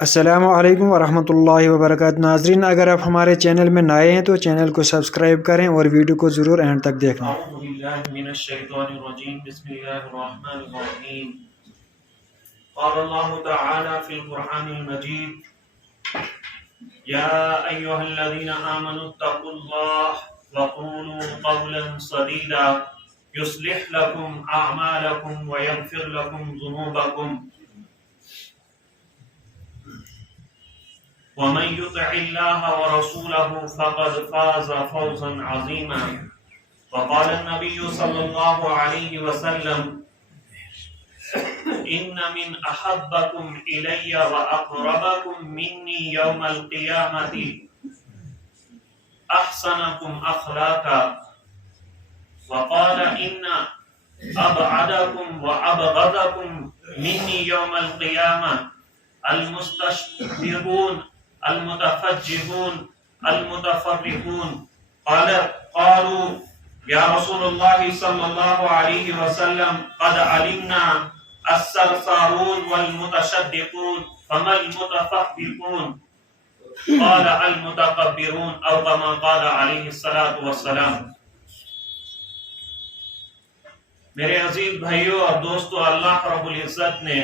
السلام علیکم ورحمۃ اللہ وبرکاتہ۔ ناظرین، اگر آپ ہمارے چینل میں نئے ہیں تو چینل کو سبسکرائب کریں اور ویڈیو کو ضرور اینڈ تک دیکھیں۔ اعوذ باللہ من الشیطان الرجیم، بسم اللہ الرحمن الرحیم۔ قال اللہ تعالی فی القرآن المجید، یا ایھا الذین آمنوا اتقوا اللہ وقولوا قولا سدیدا یصلح لکم اعمالکم ویغفر لکم ذنوبکم ومن يطع الله ورسوله فقد فاز فوزا عظيما۔ وقال النبي صلى الله عليه وسلم، إن من أحبكم إلي وأقربكم مني يوم القيامة أحسنكم أخلاقا، وقال إن أبعدكم وأبغضكم مني يوم القيامة المستشرقون المتفجرون المتفرقون۔ قالوا یا رسول اللہ صلی اللہ علیہ وسلم، قد علمنا السرسارون والمتشدقون فما المتفققون؟ قال المتکبرون، او کما قال علیہ الصلاۃ والسلام۔ میرے عزیز بھائیوں اور دوستو، اللہ رب العزت نے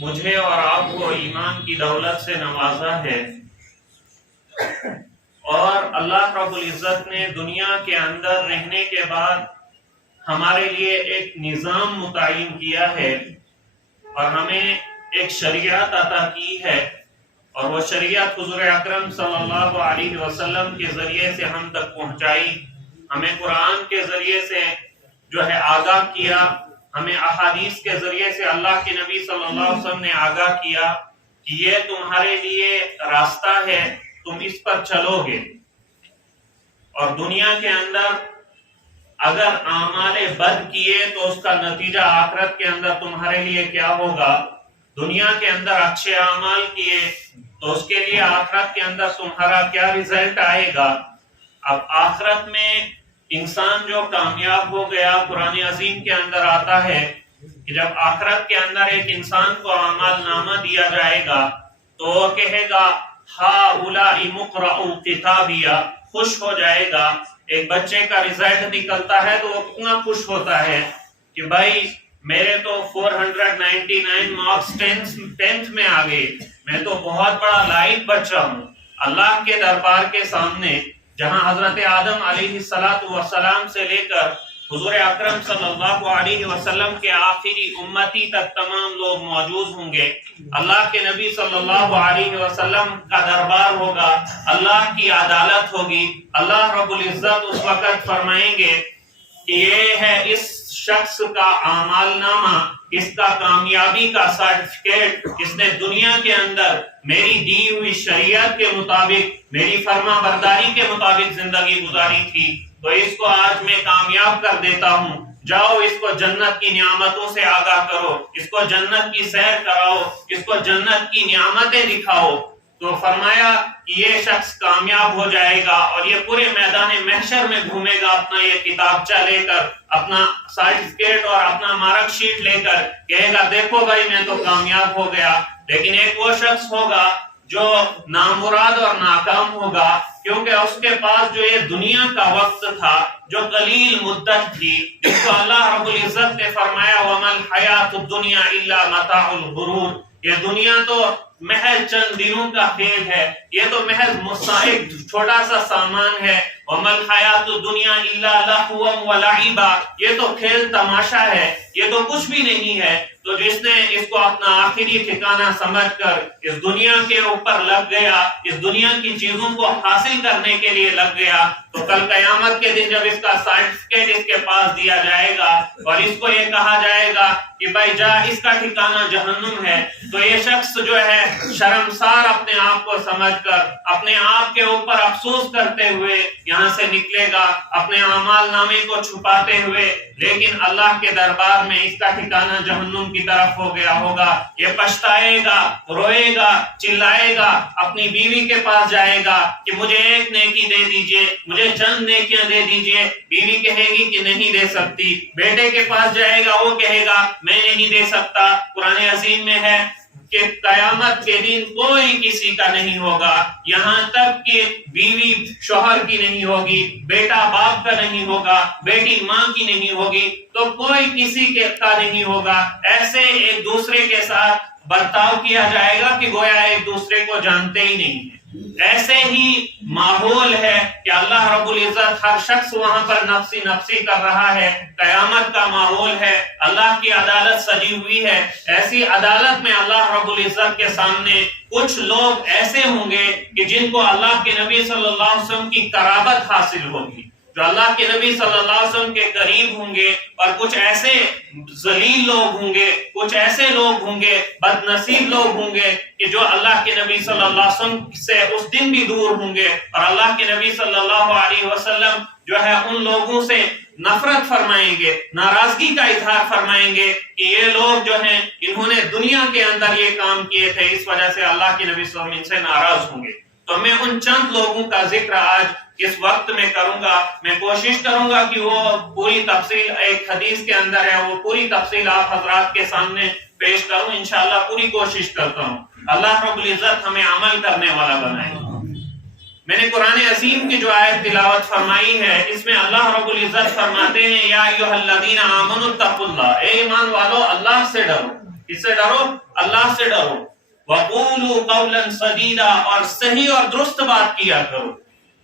مجھے اور آپ کو ایمان کی دولت سے نوازا ہے، اور اللہ رب العزت نے دنیا کے اندر رہنے کے بعد ہمارے لیے ایک نظام متعین کیا ہے اور ہمیں ایک شریعت عطا کی ہے، اور وہ شریعت حضور اکرم صلی اللہ علیہ وسلم کے ذریعے سے ہم تک پہنچائی۔ ہمیں قرآن کے ذریعے سے آگاہ کیا، ہمیں احادیث کے ذریعے سے اللہ کے نبی صلی اللہ علیہ وسلم نے آگاہ کیا کہ یہ تمہارے لیے راستہ ہے، تم اس پر چلو گے۔ اور دنیا کے اندر اگر اعمال بد کیے تو اس کا نتیجہ آخرت کے اندر تمہارے لیے کیا ہوگا، دنیا کے اندر اچھے اعمال کیے تو اس کے لیے آخرت کے اندر تمہارا کیا رزلٹ آئے گا۔ اب آخرت میں انسان جو کامیاب ہو گیا، قرآن عظیم کے اندر آتا ہے کہ جب آخرت کے اندر ایک انسان کو اعمال نامہ دیا جائے گا تو وہ کہے گا، ہؤلاء مقرؤ کتابیہ، خوش ہو جائے گا۔ ایک بچے کا رزلٹ نکلتا ہے تو وہ کتنا خوش ہوتا ہے کہ بھائی میرے تو 499 مارکس 10th میں آ گئے، میں تو بہت بڑا لائق بچہ ہوں۔ اللہ کے دربار کے سامنے جہاں حضرت آدم علیہ السلام سے لے کر حضور اکرم صلی اللہ علیہ وسلم کے آخری امتی تک تمام لوگ موجود ہوں گے، اللہ کے نبی صلی اللہ علیہ وسلم کا دربار ہوگا، اللہ کی عدالت ہوگی۔ اللہ رب العزت اس وقت فرمائیں گے کہ یہ ہے اس شخص کا اعمال نامہ، اس کا کامیابی کا سرٹیفکیٹ، اس نے دنیا کے اندر میری دی ہوئی شریعت کے مطابق، میری فرما برداری کے مطابق زندگی گزاری تھی، تو اس کو آج میں کامیاب کر دیتا ہوں۔ جاؤ اس کو جنت کی نعمتوں سے آگاہ کرو، اس کو جنت کی سیر کراؤ، اس کو جنت کی نعمتیں دکھاؤ۔ تو فرمایا کہ یہ شخص کامیاب ہو جائے گا اور یہ پورے میدان محشر میں گھومے گا اپنا یہ کتابچہ لے کر، اپنا سرٹیفکیٹ اور اپنا مارک شیٹ لے کر، کہے گا دیکھو بھائی میں تو کامیاب ہو گیا۔ لیکن ایک وہ شخص ہوگا جو نامراد اور ناکام ہوگا، کیونکہ اس کے پاس جو یہ دنیا کا وقت تھا، جو قلیل مدت تھی، جس کو اللہ رب العزت نے فرمایا وَمَا الْحَيَاةُ الدُّنْيَا إِلَّا مَتَاعُ الْغُرُورِ، یہ دنیا تو محض چند دنوں کا کھیل ہے، یہ تو محض ایک چھوٹا سا سامان ہے۔ وَمَا الْحَيَاةُ الدُّنْيَا إِلَّا لَهْوًا وَلَعِبًا، یہ تو کھیل تماشا ہے، یہ تو کچھ بھی نہیں ہے۔ تو جس نے اس کو اپنا آخری ٹھکانہ سمجھ کر اس دنیا کے اوپر لگ گیا، اس دنیا کی چیزوں کو حاصل کرنے کے لیے لگ گیا، تو کل قیامت کے دن جب اس کا سرٹیفکیٹ اس کے پاس دیا جائے گا اور اس کو یہ کہا جائے گا کہ بھائی جا اس کا ٹھکانہ جہنم ہے، تو یہ شخص جو ہے شرمسار اپنے آپ کو سمجھ کر، اپنے آپ کے اوپر افسوس کرتے ہوئے یہاں سے نکلے گا، اپنے اعمال نامے کو چھپاتے ہوئے، لیکن اللہ کے دربار میں اس کا ٹھکانہ جہنم کی طرف ہو گیا ہوگا۔ یہ پچھتائے گا، روئے گا، چلائے گا، اپنی بیوی کے پاس جائے گا کہ مجھے ایک نیکی دے دیجئے، مجھے چند نیکیاں دے دیجئے۔ بیوی کہے گی کہ نہیں دے سکتی۔ بیٹے کے پاس جائے گا، وہ کہے گا میں نہیں دے سکتا۔ قرآن عظیم میں ہے کہ قیامت کے دن کوئی کسی کا نہیں ہوگا، یہاں تک کہ بیوی شوہر کی نہیں ہوگی، بیٹا باپ کا نہیں ہوگا، بیٹی ماں کی نہیں ہوگی، تو کوئی کسی کے کا نہیں ہوگا۔ ایسے ایک دوسرے کے ساتھ برتاؤ کیا جائے گا کہ گویا ایک دوسرے کو جانتے ہی نہیں ہیں۔ ایسے ہی ماحول ہے کہ اللہ رب العزت ہر شخص وہاں پر نفسی نفسی کر رہا ہے، قیامت کا ماحول ہے، اللہ کی عدالت سجی ہوئی ہے۔ ایسی عدالت میں اللہ رب العزت کے سامنے کچھ لوگ ایسے ہوں گے کہ جن کو اللہ کے نبی صلی اللہ علیہ وسلم کی قرابت حاصل ہوگی، جو اللہ کے نبی صلی اللہ علیہ وسلم کے قریب ہوں گے، اور کچھ ایسے ذلیل لوگ ہوں گے، کچھ ایسے لوگ ہوں گے، بد نصیب لوگ ہوں گے کہ جو اللہ کے نبی صلی اللہ علیہ وسلم سے اس دن بھی دور ہوں گے، اور اللہ کے نبی صلی اللہ علیہ وسلم جو ہے ان لوگوں سے نفرت فرمائیں گے، ناراضگی کا اظہار فرمائیں گے کہ یہ لوگ جو ہیں انہوں نے دنیا کے اندر یہ کام کیے تھے، اس وجہ سے اللہ کے نبی صلی اللہ علیہ وسلم ان سے ناراض ہوں گے۔ تو میں ان چند لوگوں کا ذکر آج اس وقت میں کروں گا۔ میں کوشش کروں گا کہ وہ پوری تفصیل ایک حدیث کے اندر ہے، وہ پوری تفصیل آپ حضرات کے سامنے پیش کروں، انشاءاللہ پوری کوشش کرتا ہوں۔ اللہ رب العزت ہمیں عمل کرنے والا بنائے۔ میں نے قرآن عظیم کی جو آیت تلاوت فرمائی ہے، اس میں اللہ رب العزت فرماتے ہیں یا ایھا الذین آمنوا اتقوا اللہ، اے ایمان والو اللہ سے ڈرو۔ کس سے ڈرو؟ اللہ سے ڈرو۔ وقولوا قولا سدیدا، اور صحیح اور درست بات کیا کرو۔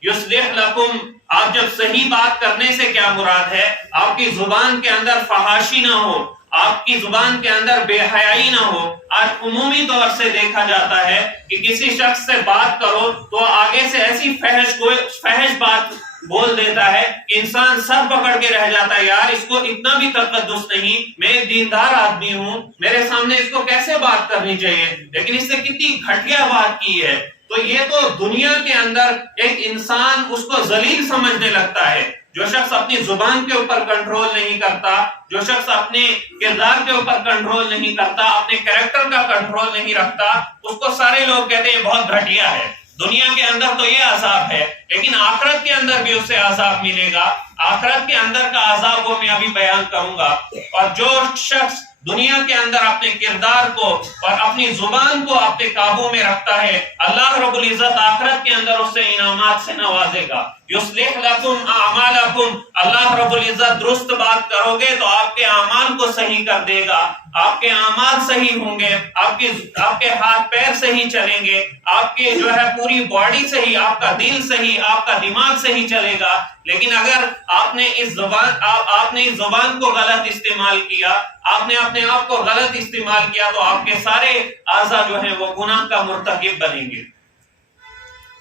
یصلح لکم، آپ جب صحیح بات کرنے سے کیا مراد ہے؟ آپ کی زبان کے اندر فحاشی نہ ہو، آپ کی زبان کے اندر بے حیائی نہ ہو۔ آج عمومی طور سے دیکھا جاتا ہے کہ کسی شخص سے بات کرو تو آگے سے ایسی فحش بات بول دیتا ہے کہ انسان سر پکڑ کے رہ جاتا ہے، یار اس کو اتنا بھی تقدس نہیں، میں ایک دیندار آدمی ہوں، میرے سامنے اس کو کیسے بات کرنی چاہیے، لیکن اس نے کتنی گھٹیا بات کی ہے۔ تو یہ تو دنیا کے اندر ایک انسان اس کو ذلیل سمجھنے لگتا ہے۔ جو شخص اپنی زبان کے اوپر کنٹرول نہیں کرتا، جو شخص اپنے کردار کے اوپر کنٹرول نہیں کرتا، اپنے کریکٹر کا کنٹرول نہیں رکھتا، اس کو سارے لوگ کہتے ہیں بہت گھٹیا ہے۔ دنیا کے اندر تو یہ عذاب ہے، لیکن آخرت کے اندر بھی اسے عذاب ملے گا۔ آخرت کے اندر کا عذاب وہ میں ابھی بیان کروں گا۔ اور جو شخص دنیا کے اندر اپنے کردار کو اور اپنی زبان کو اپنے قابو میں رکھتا ہے، اللہ رب العزت آخرت کے اندر اسے انعامات سے نوازے گا۔ یصلح لکم اعمالکم، اللہ رب العزت درست بات کرو گے تو آپ کے اعمال کو صحیح کر دے گا، آپ کے اعمال صحیح ہوں گے، آپ کے ہاتھ پیر صحیح چلیں گے، آپ کے جو ہے پوری باڈی صحیح، آپ کا دل صحیح، آپ کا دماغ صحیح چلے گا۔ لیکن اگر آپ نے اس زبان کو غلط استعمال کیا، آپ نے اپنے آپ کو غلط استعمال کیا، تو آپ کے سارے اعضاء جو ہیں وہ گناہ کا مرتکب بنیں گے۔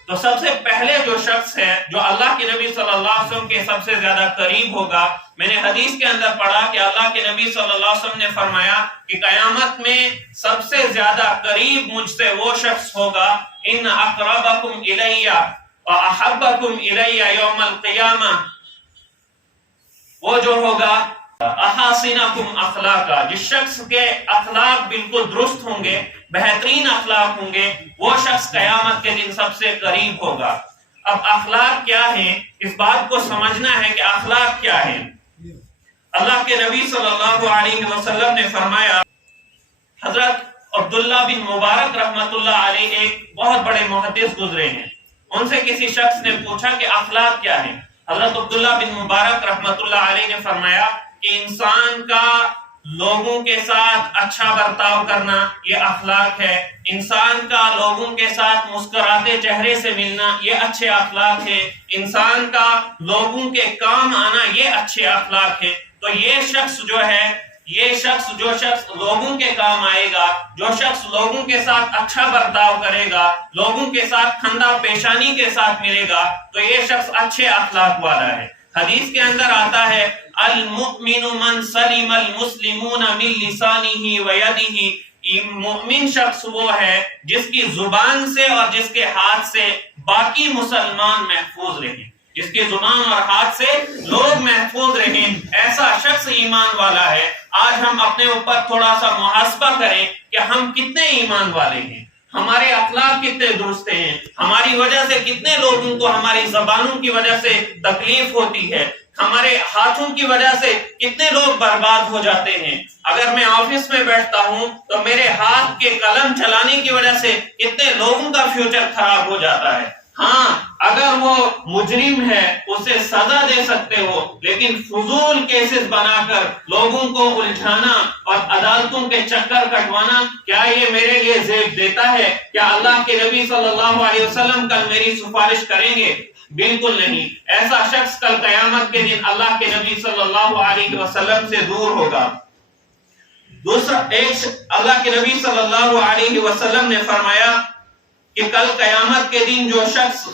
تو سب سے پہلے جو شخص ہے جو اللہ کے نبی صلی اللہ علیہ وسلم کے سب سے زیادہ قریب ہوگا، میں نے حدیث کے اندر پڑھا کہ اللہ کے نبی صلی اللہ علیہ وسلم نے فرمایا کہ قیامت میں سب سے زیادہ قریب مجھ سے وہ شخص ہوگا، ان اقربکم الی واحبکم الی یوم القیامہ، وہ جو ہوگا احاسنکم اخلاقا، جس شخص کے اخلاق بالکل درست ہوں گے، بہترین اخلاق ہوں گے، وہ شخص قیامت کے دن سب سے قریب ہوگا۔ اب اخلاق کیا ہے، اس بات کو سمجھنا ہے کہ اخلاق کیا ہے۔ اللہ کے نبی صلی اللہ علیہ وسلم نے فرمایا، حضرت عبداللہ بن مبارک رحمت اللہ علیہ ایک بہت بڑے محدث گزرے ہیں، ان سے کسی شخص نے پوچھا کہ اخلاق کیا ہے۔ حضرت عبداللہ بن مبارک رحمت اللہ علیہ نے فرمایا کہ انسان کا لوگوں کے ساتھ اچھا برتاؤ کرنا یہ اخلاق ہے، انسان کا لوگوں کے ساتھ مسکراتے چہرے سے ملنا یہ اچھے اخلاق ہے، انسان کا لوگوں کے کام آنا یہ اچھے اخلاق ہے۔ تو یہ شخص جو شخص لوگوں کے کام آئے گا، جو شخص لوگوں کے ساتھ اچھا برتاؤ کرے گا، لوگوں کے ساتھ خندہ پیشانی کے ساتھ ملے گا، تو یہ شخص اچھے اخلاق والا ہے۔ حدیث کے اندر آتا ہے المؤمن من سلم المسلمون من لسانه ويده، مومن شخص وہ ہے جس کی زبان سے اور جس کے ہاتھ سے باقی مسلمان محفوظ رہیں، جس کی زبان اور ہاتھ سے لوگ محفوظ رہیں، ایسا شخص ایمان والا ہے۔ آج ہم اپنے اوپر تھوڑا سا محاسبہ کریں کہ ہم کتنے ایمان والے ہیں، ہمارے اخلاق کتنے درست ہیں، ہماری وجہ سے کتنے لوگوں کو ہماری زبانوں کی وجہ سے تکلیف ہوتی ہے، ہمارے ہاتھوں کی وجہ سے کتنے لوگ برباد ہو جاتے ہیں. اگر میں آفس میں بیٹھتا ہوں تو میرے ہاتھ کے قلم چلانے کی وجہ سے کتنے لوگوں کا فیوچر خراب ہو جاتا ہے. ہاں اگر وہ مجرم ہے اسے سزا دے سکتے ہو، لیکن فضول کیسز بنا کر لوگوں کو الجھانا اور عدالتوں کے چکر کٹوانا، کیا یہ میرے لیے زیب دیتا ہے؟ کیا اللہ کے نبی صلی اللہ علیہ وسلم کل میری سفارش کریں گے؟ بالکل نہیں. ایسا شخص کل قیامت کے دن اللہ کے نبی صلی اللہ علیہ وسلم سے دور ہوگا. دوسرا، اللہ کے نبی صلی اللہ علیہ وسلم نے فرمایا کہ کل قیامت کے دن جو شخص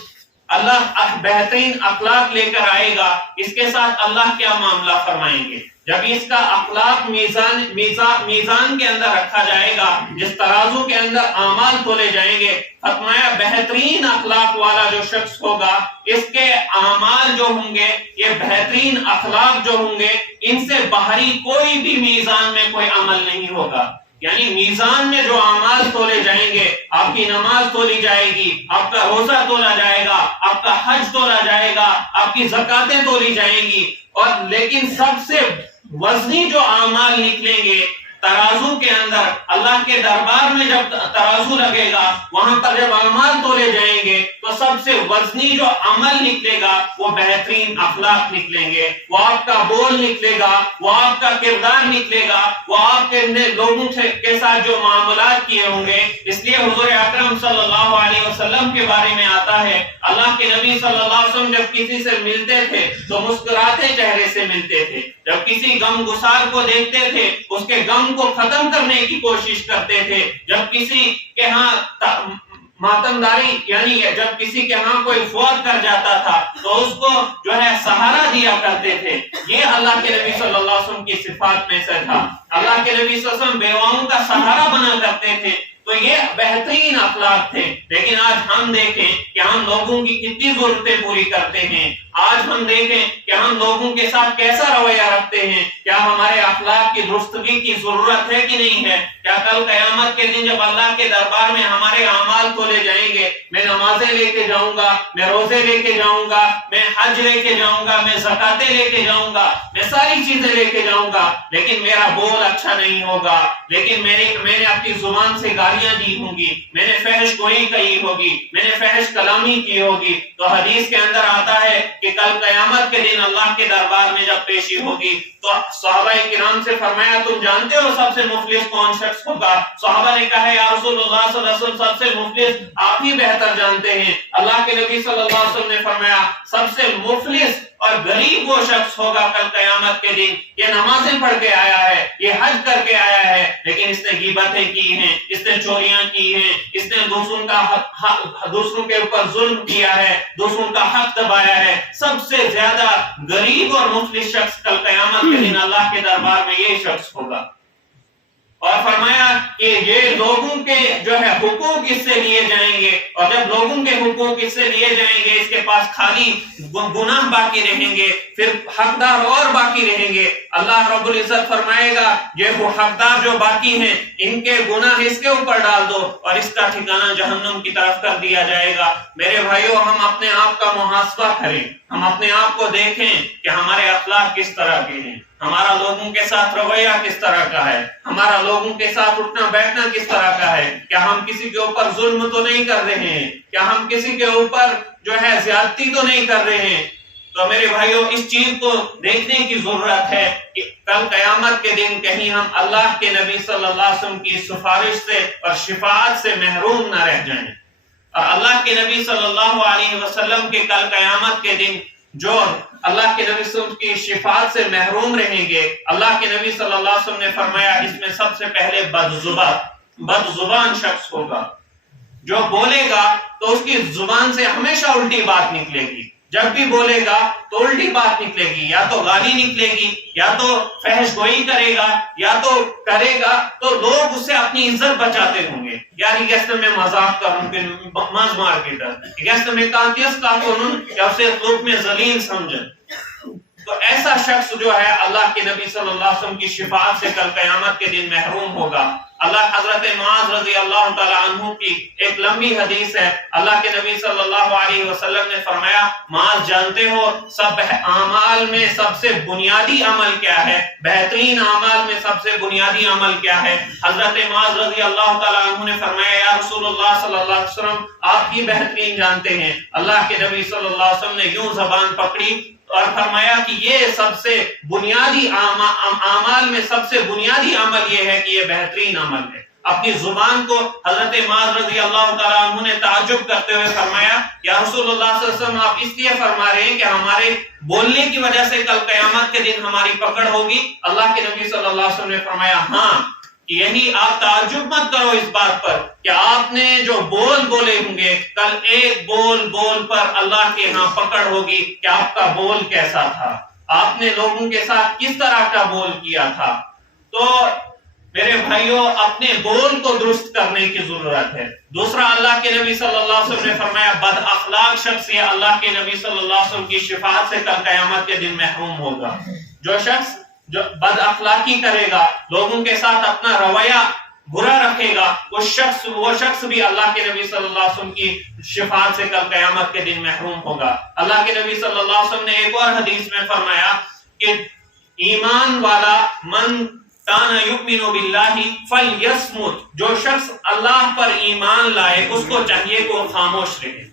اللہ بہترین اخلاق لے کر آئے گا، اس کے ساتھ اللہ کیا معاملہ فرمائیں گے؟ جب اس کا اخلاق میزان کے اندر رکھا جائے گا، جس ترازو کے اندر اعمال تولے جائیں گے، فرمایا بہترین اخلاق والا جو شخص ہوگا، اس کے اعمال جو ہوں گے، یہ بہترین اخلاق جو ہوں گے، ان سے باہری کوئی بھی میزان میں کوئی عمل نہیں ہوگا. یعنی میزان میں جو اعمال تولے جائیں گے، آپ کی نماز تولی جائے گی، آپ کا روزہ تولا جائے گا، آپ کا حج تولا جائے گا، آپ کی زکاتیں تولی جائیں گی، اور لیکن سب سے وزنی جو اعمال نکلیں گے ترازو کے اندر، اللہ کے دربار میں جب ترازو لگے گا، وہاں پر جب اعمال تولے جائیں گے تو سب سے وزنی جو عمل نکلے گا وہ بہترین اخلاق نکلیں گے. وہ آپ کا بول نکلے گا، وہ آپ کا کردار نکلے گا، وہ آپ کے لوگوں کے ساتھ جو معاملات کیے ہوں گے. اس لیے حضور اکرم صلی اللہ علیہ وسلم کے بارے میں آتا ہے، اللہ کے نبی صلی اللہ علیہ وسلم جب کسی سے ملتے تھے تو مسکراتے چہرے سے ملتے تھے. جب کسی غم گسار کو دیکھتے تھے اس کے غم کو ختم کرنے کی کوشش کرتے تھے. جب کسی کے ہاں ماتمداری، یعنی جب کسی کے ہاں کوئی فوت کر جاتا تھا تو اس کو جو ہے سہارا دیا کرتے تھے. یہ اللہ کے نبی صلی اللہ علیہ وسلم کی صفات میں سے تھا. اللہ کے نبی صلی اللہ علیہ وسلم بیواؤں کا سہارا بنا کرتے تھے. تو یہ بہترین اخلاق تھے. لیکن آج ہم دیکھیں کہ ہم لوگوں کی کتنی ضرورتیں پوری کرتے ہیں. آج ہم دیکھیں کہ ہم لوگوں کے ساتھ کیسا رویہ رکھتے ہیں. کیا ہمارے اخلاق کی درستگی کی ضرورت ہے کہ نہیں ہے؟ کیا کل قیامت کے دن جب اللہ کے دربار میں ہمارے اعمال تولے جائیں گے، میں نمازیں لے کے جاؤں گا، میں روزے لے کے جاؤں گا، میں حج لے کے جاؤں گا، میں زکاتیں لے کے جاؤں گا، میں ساری چیزیں لے کے جاؤں گا، لیکن میرا بول اچھا نہیں ہوگا، لیکن میں نے اپنی زبان سے گالیاں دی ہوں گی، میں نے فحش گوئی کہی ہوگی، میں نے فحش کلامی کی ہوگی، تو حدیث کے اندر آتا ہے کہ کل قیامت کے دن اللہ کے دربار میں جب پیشی ہوگی تو صحابہ کرام سے فرمایا تم جانتے ہو سب سے مفلس کون شخص ہوگا؟ صحابہ نے کہا یا رسول اللہ صلی اللہ علیہ وسلم سب سے مفلس آپ ہی بہتر جانتے ہیں. اللہ کے نبی صلی اللہ علیہ وسلم نے فرمایا سب سے مفلس اور غریب وہ شخص ہوگا کل قیامت کے دن، یہ نمازیں پڑھ کے آیا ہے، یہ حج کر کے آیا ہے، لیکن اس نے غیبتیں کی ہیں، اس نے چوریاں کی ہیں، اس نے دوسروں کے اوپر ظلم کیا ہے، دوسروں کا حق دبایا ہے. سب سے زیادہ غریب اور مفلس شخص کل قیامت کے دن اللہ کے دربار میں یہ شخص ہوگا. اور فرمایا کہ یہ لوگوں کے جو ہے حقوق اس سے لیے جائیں گے، اور جب لوگوں کے حقوق اس سے لیے جائیں گے اس کے پاس خالی گناہ باقی رہیں گے، پھر حقدار اور باقی رہیں گے. اللہ رب العزت فرمائے گا یہ حقدار جو باقی ہیں ان کے گناہ اس کے اوپر ڈال دو اور اس کا ٹھکانہ جہنم کی طرف کر دیا جائے گا. میرے بھائیو، ہم اپنے آپ کا محاسبہ کریں، ہم اپنے آپ کو دیکھیں کہ ہمارے اخلاق کس طرح کے ہیں، ہمارا لوگوں کے ساتھ رویہ کس طرح کا ہے، ہمارا لوگوں کے ساتھ اٹھنا بیٹھنا کس طرح کا ہے. کیا ہم کسی کے اوپر ظلم تو نہیں کر رہے ہیں؟ کیا ہم کسی کے اوپر جو ہے زیادتی تو نہیں کر رہے ہیں؟ تو میرے بھائیوں، اس چیز کو دیکھنے کی ضرورت ہے کہ کل قیامت کے دن کہیں ہم اللہ کے نبی صلی اللہ علیہ وسلم کی سفارش سے اور شفاعت سے محروم نہ رہ جائیں. اور اللہ کے نبی صلی اللہ علیہ وسلم کے کل قیامت کے دن جو اللہ کے نبی صلی اللہ علیہ وسلم کی شفاعت سے محروم رہیں گے، اللہ کے نبی صلی اللہ علیہ وسلم نے فرمایا اس میں سب سے پہلے بد زبان شخص ہوگا. جو بولے گا تو اس کی زبان سے ہمیشہ الٹی بات نکلے گی. جب بھی بولے گا تو الٹی بات نکلے گی، یا تو گالی نکلے گی، یا تو فحش گوئی کرے گا، یا تو کرے گا تو لوگ اس سے اپنی عزت بچاتے ہوں گے. یعنی گیسٹ میں مذاق کروں کہ مز مارکیٹر گیسٹ میں کانتیس کا کنن یا اسے لوگ میں ذلیل سمجھن. تو ایسا شخص جو ہے اللہ کے نبی صلی اللہ علیہ وسلم کی شفاعت سے کل قیامت کے دن محروم ہوگا. اللہ حضرت معاذ رضی اللہ تعالی عنہ کی ایک لمبی حدیث ہے، اللہ کے نبی صلی اللہ علیہ وسلم نے فرمایا معاذ جانتے ہو سب اعمال میں سب سے بنیادی عمل کیا ہے، بہترین اعمال میں سب سے بنیادی عمل کیا ہے؟ حضرت معاذ رضی اللہ تعالی عنہ نے فرمایا یا رسول اللہ صلی اللہ علیہ وسلم آپ ہی بہترین جانتے ہیں۔ اللہ کے نبی صلی اللہ علیہ وسلم نے یوں زبان پکڑی اور فرمایا کہ یہ سب سے بنیادی اعمال میں سب سے بنیادی عمل یہ ہے کہ یہ بہترین عمل ہے۔ اپنی زبان کو حضرت معاذ رضی اللہ تعالیٰ عنہ نے تعجب کرتے ہوئے فرمایا یا رسول اللہ صلی اللہ علیہ وسلم آپ اس لیے فرما رہے ہیں کہ ہمارے بولنے کی وجہ سے کل قیامت کے دن ہماری پکڑ ہوگی؟ اللہ کے نبی صلی اللہ علیہ وسلم نے فرمایا ہاں، یہی آپ تعجب مت کرو اس بات پر کہ آپ نے جو بول بولے ہوں گے کل ایک بول پر اللہ کے ہاں پکڑ ہوگی کہ آپ کا بول کیسا تھا، آپ نے لوگوں کے ساتھ کس طرح کا بول کیا تھا۔ تو میرے بھائیوں اپنے بول کو درست کرنے کی ضرورت ہے۔ دوسرا اللہ کے نبی صلی اللہ علیہ وسلم نے فرمایا بد اخلاق شخص یہ اللہ کے نبی صلی اللہ علیہ وسلم کی شفاعت سے کل قیامت کے دن محروم ہوگا۔ جو شخص جو بد اخلاقی کرے گا، لوگوں کے ساتھ اپنا رویہ برا رکھے گا، وہ شخص بھی اللہ کے نبی صلی اللہ علیہ وسلم کی شفاعت سے کل قیامت کے دن محروم ہوگا۔ اللہ کے نبی صلی اللہ علیہ وسلم نے ایک اور حدیث میں فرمایا کہ ایمان والا من کان یؤمن باللہ فلیصمت، جو شخص اللہ پر ایمان لائے اس کو چاہیے کہ وہ خاموش رہے۔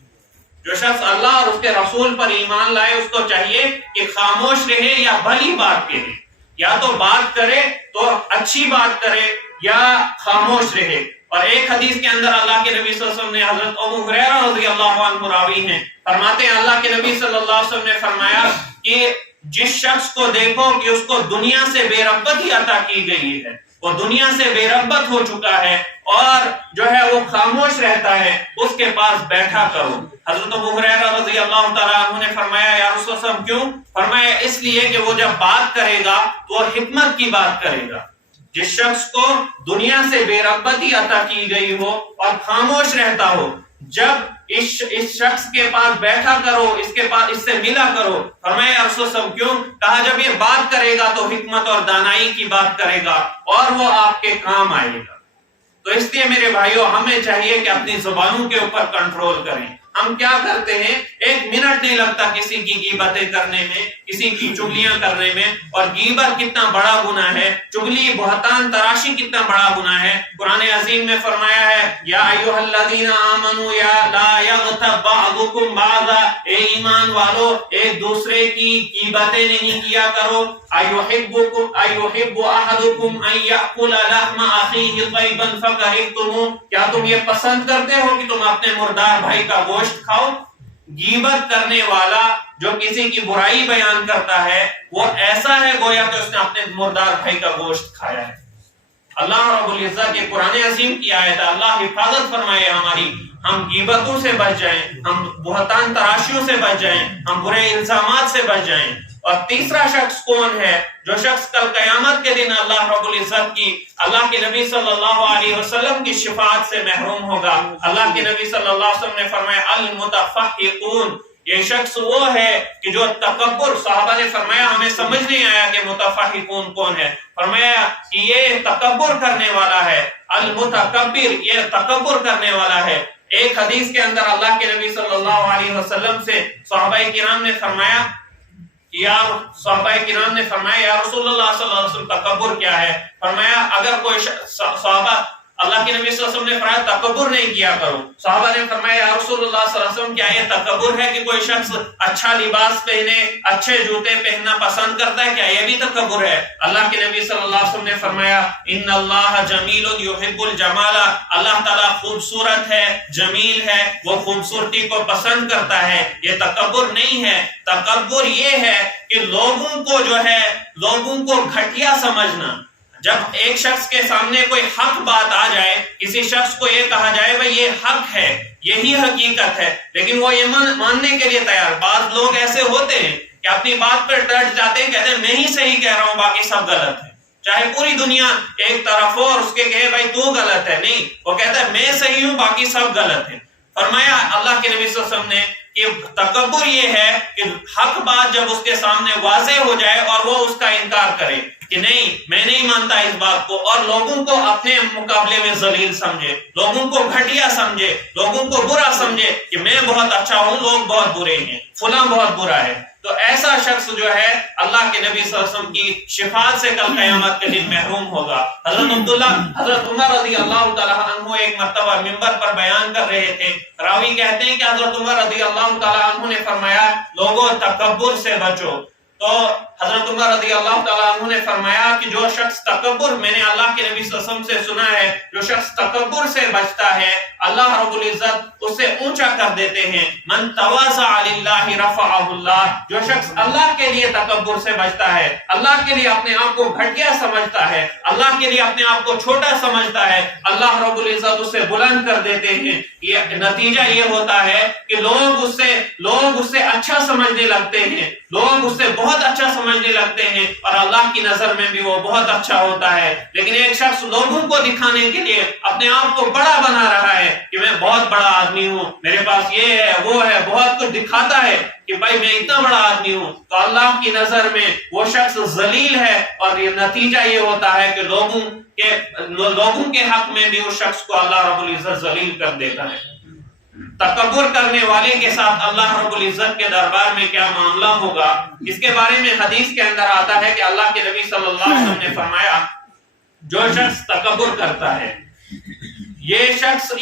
جو شخص اللہ اور اس کے رسول پر ایمان لائے اس کو چاہیے کہ خاموش رہے یا بھلی بات کہے، یا تو بات کرے تو اچھی بات کرے یا خاموش رہے۔ اور ایک حدیث کے اندر اللہ کے نبی صلی اللہ علیہ وسلم نے حضرت ابو ہریرہ رضی اللہ عنہ راوی ہیں، فرماتے ہیں اللہ کے نبی صلی اللہ علیہ وسلم نے فرمایا کہ جس شخص کو دیکھو کہ اس کو دنیا سے بے رغبتی عطا کی گئی ہے، وہ دنیا سے بے رغبت ہو چکا ہے اور جو ہے وہ خاموش رہتا ہے، اس کے پاس بیٹھا کرو۔ حضرت ابو ہریرہ رضی اللہ تعالیٰ عنہ نے فرمایا یا رسول اللہ وسلم کیوں؟ فرمایا اس لیے کہ وہ جب بات کرے گا تو وہ حکمت کی بات کرے گا۔ جس شخص کو دنیا سے بے رغبتی عطا کی گئی ہو اور خاموش رہتا ہو، جب اس شخص کے پاس بیٹھا کرو، اس سے ملا کرو۔ فرمایا رسول صلی اللہ علیہ وسلم کیوں؟ کہا جب یہ بات کرے گا تو حکمت اور دانائی کی بات کرے گا اور وہ آپ کے کام آئے گا۔ تو اس لیے میرے بھائیوں ہمیں چاہیے کہ اپنی زبانوں کے اوپر کنٹرول کریں۔ ہم کیا کرتے ہیں، ایک منٹ نہیں لگتا کسی کی غیبتیں کرنے میں، کسی کی چغلیاں کرنے میں، اور غیبت کتنا بڑا گناہ ہے، چغلی بہتان تراشی کتنا بڑا گناہ ہے۔ قرآن عظیم میں فرمایا ہے یا ایھا الذین آمنوا یا لا یغتب بعضکم بعضا، اے ایمان والو ایک دوسرے کی غیبتیں نہیں کیا کرو۔ ایحب احدکم ان یاکل لحم اخیہ طیبا فکرہتموہ، کیا تم یہ پسند کرتے ہو کہ تم اپنے مردار بھائی کا گوشت کھاؤ؟ غیبت کرنے والا جو کسی کی برائی بیان کرتا ہے وہ ایسا ہے گویا کہ اس نے اپنے مردار بھائی کا گوشت کھایا ہے۔ اللہ رب العزت کے قرآن عظیم کی آیت ہے، اللہ حفاظت فرمائے ہماری، ہم غیبتوں سے بچ جائیں، ہم بہتان تراشیوں سے بچ جائیں، ہم برے الزامات سے بچ جائیں۔ اور تیسرا شخص کون ہے؟ جو شخص کل قیامت کے دن اللہ رب العزت کی، اللہ کے نبی صلی اللہ علیہ وسلم کی شفاعت سے محروم ہوگا۔ اللہ کے نبی صلی اللہ علیہ وسلم نے فرمایا المتفحقون، یہ شخص وہ ہے کہ جو تکبر، صحابہ نے فرمایا ہمیں سمجھ نہیں آیا کہ متفحقون کون ہے، فرمایا کہ یہ تکبر کرنے والا ہے، المتکبر یہ تکبر کرنے والا ہے۔ ایک حدیث کے اندر اللہ کے نبی صلی اللہ علیہ وسلم سے صحابہ کرام نے فرمایا یا رسول اللہ صلی اللہ علیہ وسلم تکبر کیا ہے؟ فرمایا اگر کوئی صحابہ، اللہ کے نبی صلی اللہ علیہ وسلم نے فرمایا تکبر نہیں کیا کرو۔ صحابہ نے فرمایا یا رسول اللہ صلی اللہ علیہ وسلم کیا یہ تکبر ہے کہ کوئی شخص اچھا لباس پہنے، اچھے جوتے پہننا پسند کرتا ہے، کیا یہ بھی تکبر ہے؟ اللہ کے نبی صلی اللہ علیہ وسلم نے فرمایا ان اللہ جمیل یحب الجمال، اللہ تعالیٰ خوبصورت ہے، جمیل ہے، وہ خوبصورتی کو پسند کرتا ہے، یہ تکبر نہیں ہے۔ تکبر یہ ہے کہ لوگوں کو جو ہے لوگوں کو گھٹیا سمجھنا۔ جب ایک شخص کے سامنے کوئی حق بات آ جائے، کسی شخص کو یہ کہا جائے بھائی یہ حق ہے، یہی حقیقت ہے، لیکن وہ یہ ماننے کے لیے تیار۔ بعض لوگ ایسے ہوتے ہیں کہ اپنی بات پر ڈٹ جاتے ہیں، کہتے ہیں میں ہی صحیح کہہ رہا ہوں باقی سب غلط ہے، چاہے پوری دنیا ایک طرف ہو اور اس کے کہے بھائی تو غلط ہے، نہیں، وہ کہتا ہے میں صحیح ہوں باقی سب غلط ہے۔ فرمایا اللہ کے نبی صلی اللہ علیہ وسلم نے کہ تکبر یہ ہے کہ حق بات جب اس کے سامنے واضح ہو جائے اور وہ اس کا انکار کرے کہ نہیں میں نہیں مانتا اس بات کو، اور لوگوں کو اپنے مقابلے میں ذلیل سمجھے، لوگوں کو گھٹیا سمجھے، لوگوں کو برا سمجھے کہ میں بہت اچھا ہوں، لوگ بہت برے ہیں، فلاں بہت برا ہے، تو ایسا شخص جو ہے اللہ کے نبی صلی اللہ علیہ وسلم کی شفاعت سے کل قیامت کے دن محروم ہوگا۔ حضرت عمر رضی اللہ تعالیٰ عنہ ایک مرتبہ منبر پر بیان کر رہے تھے، راوی کہتے ہیں کہ حضرت عمر رضی اللہ تعالیٰ عنہ نے فرمایا لوگوں تکبر سے بچو، تو حضرت عمر رضی اللہ تعالیٰ عنہ نے فرمایا کہ جو شخص تکبر، میں نے اللہ کے نبی صلی اللہ علیہ وسلم سے سنا ہے، جو شخص تکبر سے بچتا ہے اللہ رب العزت اسے اونچا کر دیتے ہیں۔ من تواضع للہ رفعہ اللہ، جو شخص اللہ کے لیے تکبر سے بچتا ہے، اللہ کے لیے اپنے آپ کو گھٹیا سمجھتا ہے، اللہ کے لیے اپنے آپ کو چھوٹا سمجھتا ہے، اللہ رب العزت اسے بلند کر دیتے ہیں۔ یہ نتیجہ یہ ہوتا ہے کہ لوگ اس سے اچھا سمجھنے لگتے ہیں، لوگ اس سے بہت اچھا سمجھنے لگتے ہیں، اور اللہ کی نظر میں بھی وہ بہت اچھا ہوتا ہے۔ لیکن ایک شخص لوگوں کو دکھانے کے لیے اپنے آپ کو بڑا بنا رہا ہے کہ میں بہت بڑا آدمی ہوں، میرے پاس یہ ہے وہ ہے، بہت کچھ دکھاتا ہے کہ بھائی میں اتنا بڑا آدمی ہوں، تو اللہ کی نظر میں وہ شخص ذلیل ہے، اور یہ نتیجہ یہ ہوتا ہے کہ لوگوں کے حق میں بھی اس شخص کو اللہ رب العزت ذلیل کر دیتا ہے۔ تکبر کرنے والے کے ساتھ اللہ رب العزت کے دربار میں کیا معاملہ ہوگا، اس کے بارے میں حدیث کے اندر آتا ہے کہ اللہ کے نبی صلی اللہ علیہ وسلم نے فرمایا جو شخص تکبر کرتا ہے یہ شخص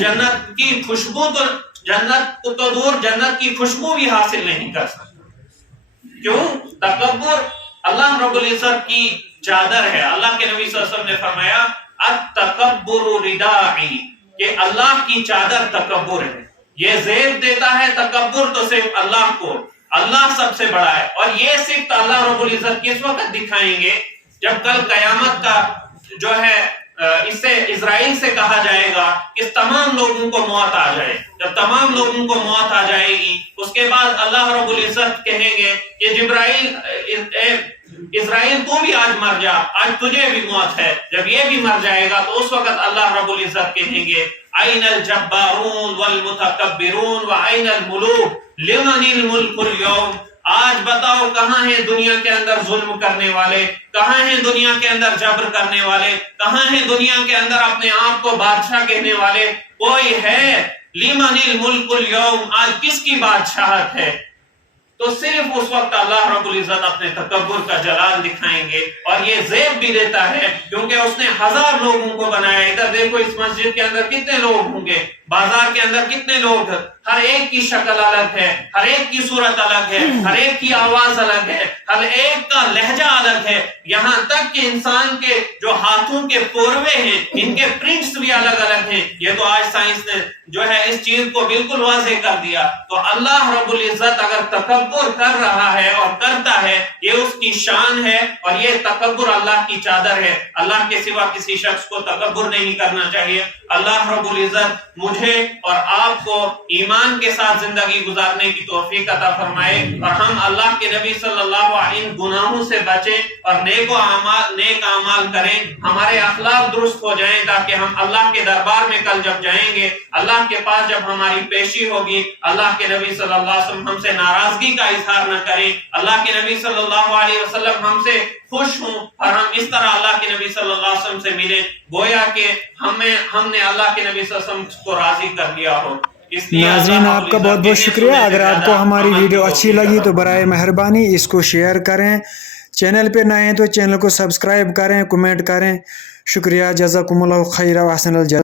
جنت کی خوشبو تو دور جنت کی خوشبو بھی حاصل نہیں کر سکتا۔ کیوں؟ تکبر اللہ رب العزت کی چادر ہے۔ اللہ کے نبی صلی اللہ علیہ وسلم نے فرمایا التکبر ردائی، کہ اللہ کی چادر تکبر ہے، یہ زیب دیتا ہے تکبر تو صرف اللہ کو، اللہ سب سے بڑا ہے، اور یہ صرف اللہ رب العزت کس وقت دکھائیں گے جب کل قیامت کا جو ہے اس سے اسرائیل سے کہا جائے گا کہ تمام لوگوں کو موت آ جائے، جب تمام لوگوں کو موت آ جائے گی اس کے بعد اللہ رب العزت کہیں گے کہ اسرائیل تو بھی آج مر جا، آج تجھے بھی موت ہے، جب یہ بھی مر جائے گا تو اس وقت اللہ رب العزت کہیں گے این الجبارون والمتکبرون وین الملوک لمن الملک اليوم، آج بتاؤ کہاں ہیں دنیا کے اندر ظلم کرنے والے، کہاں ہیں دنیا کے اندر جبر کرنے والے، کہاں ہیں دنیا کے اندر اپنے آپ کو بادشاہ کہنے والے، کوئی ہے؟ لمن الملک اليوم، آج کس کی بادشاہت ہے؟ تو صرف اس وقت اللہ رب العزت اپنے تکبر کا جلال دکھائیں گے، اور یہ زیب بھی دیتا ہے کیونکہ اس نے 1000 لوگوں کو بنایا۔ ادھر دیکھو اس مسجد کے اندر کتنے لوگ ہوں گے، بازار کے اندر کتنے لوگ، ہر ایک کی شکل الگ ہے، ہر ایک کی صورت الگ ہے، ہر ایک کی آواز الگ ہے، ہر ایک کا لہجہ الگ ہے، یہاں تک کہ انسان کے جو ہاتھوں کے پوروے ہیں ان کے پرنٹس بھی الگ الگ ہیں۔ یہ تو آج سائنس نے جو ہے اس چیز کو بالکل واضح کر دیا۔ تو اللہ رب العزت اگر تکبر کر رہا ہے اور کرتا ہے یہ اس کی شان ہے، اور یہ تکبر اللہ کی چادر ہے۔ اللہ کے سوا کسی شخص کو تکبر نہیں کرنا چاہیے۔ اللہ رب العزت مجھے اور آپ کو ایمان کے ساتھ زندگی گزارنے کی توفیق عطا فرمائے، اور ہم اللہ کے نبی صلی اللہ علیہ وسلم گناہوں سے بچیں اور نیک اعمال کریں، ہمارے اخلاق درست ہو جائیں تاکہ ہم اللہ کے دربار میں کل جب جائیں گے، اللہ کے پاس جب ہماری پیشی ہوگی، اللہ کے نبی صلی اللہ علیہ وسلم ہم سے ناراضگی کا اظہار نہ کریں، اللہ کے نبی صلی اللہ علیہ وسلم ہم سے خوش ہوں، اور ہم اس طرح اللہ کے نبی صلی اللہ علیہ وسلم سے ملیں گویا کہ ہم نے اللہ کے نبی صلی اللہ علیہ وسلم کو راضی کر لیا ہو۔ ناظرین آپ کا بہت بہت شکریہ۔ اگر آپ کو ہماری ویڈیو اچھی لگی تو برائے مہربانی اس کو شیئر کریں، چینل پہ نئے ہیں تو چینل کو سبسکرائب کریں، کمنٹ کریں۔ شکریہ، جزاکم اللہ خیر و احسن الجزا۔